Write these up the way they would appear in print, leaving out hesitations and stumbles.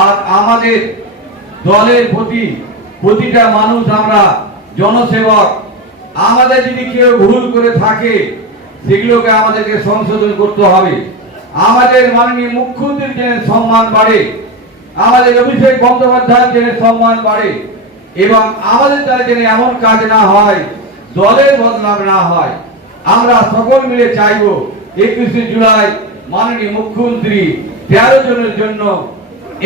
আর আমাদের দলের প্রতিটা মানুষ আমরা জনসেবক। আমাদের যদি কেউ ভুল করে থাকে সেগুলোকে আমাদেরকে সংশোধন করতে হবে। আমাদের মাননীয় মুখ্যমন্ত্রীর যেন সম্মান বাড়ে, আমাদের অভিষেক বন্দ্যোপাধ্যায়ের যেন সম্মান বাড়ে, এবং আমাদের দ্বারা যেন এমন কাজ না হয়, দলের বদনাম না হয়। আমরা সকল মিলে চাইব 21শে জুলাই মাননীয় মুখ্যমন্ত্রী 13 জনের জন্য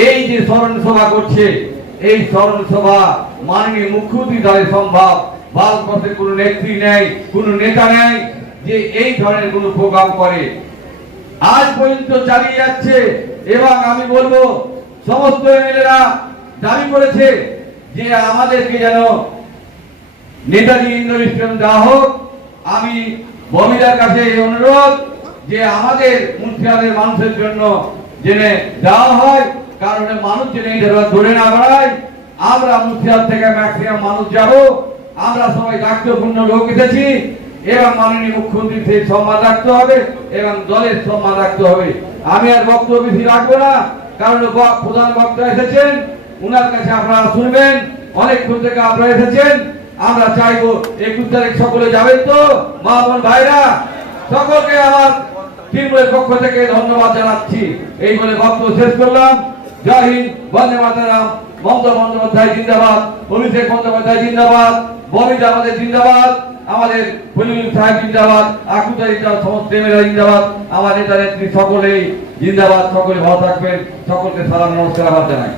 এই যে স্মরণ সভা করছে, এই স্মরণ সভা মাননীয় মুখ্যমন্ত্রী দ্বারা সম্ভব। ভারতবর্ষের কোনো নেত্রী নেই, কোনো নেতা নেই যে এই ধরনের কোনো প্রোগ্রাম করে। আজ পর্যন্ত চালিয়ে যাচ্ছে, এবং আমি বলবো সমস্ত এমএলএরা দাবি করেছে যে আমাদেরকে যেন নেতাজি ইন্ডোর স্টেডিয়াম দেওয়া হোক। আমি ববিদার কাছে অনুরোধ যে আমাদের মুর্শিদাবাদের মানুষের জন্য যেন দেওয়া হয়, কারণ মানুষ যেন এই ধরে না বেড়ায়। আমরা মুর্শিদাবাদ থেকে ম্যাক্সিমাম মানুষ যাব, আমরা সবাই দায়িত্বপূর্ণ লোক এসেছি, এবং মাননীয় মুখ্যমন্ত্রী সেই সম্মান রাখতে হবে এবং দলের সম্মান রাখতে হবে। আমি আর বক্তব্য বেশি রাখবো না, কারণ প্রধান বক্তা এসেছেন, উনার কাছে আপনারা শুনবেন। অনেকক্ষণ থেকে আপনারা এসেছেন, আমরা চাইবো 21 তারিখ সকলে যাবেন তো মা বোন ভাইরা? সকলকে আমার তৃণমূলের পক্ষ থেকে ধন্যবাদ জানাচ্ছি। এই বলে বক্তব্য শেষ করলাম। জয় হিন্দ, বন্দে মাতরম। মমতা বন্দ্যোপাধ্যায় জিন্দাবাদ, অভিষেক বন্দ্যোপাধ্যায় জিন্দাবাদ, ববিতা আমাদের জিন্দাবাদ, আমাদের ফজলুল সাহেব জিন্দাবাদ, আকুতারি সমস্ত এমএলএ জিন্দাবাদ, আমার নেতা নেত্রী সকলেই জিন্দাবাদ। সকলে ভালো থাকবেন, সকলকে সালাম নমস্কার আবার জানাই।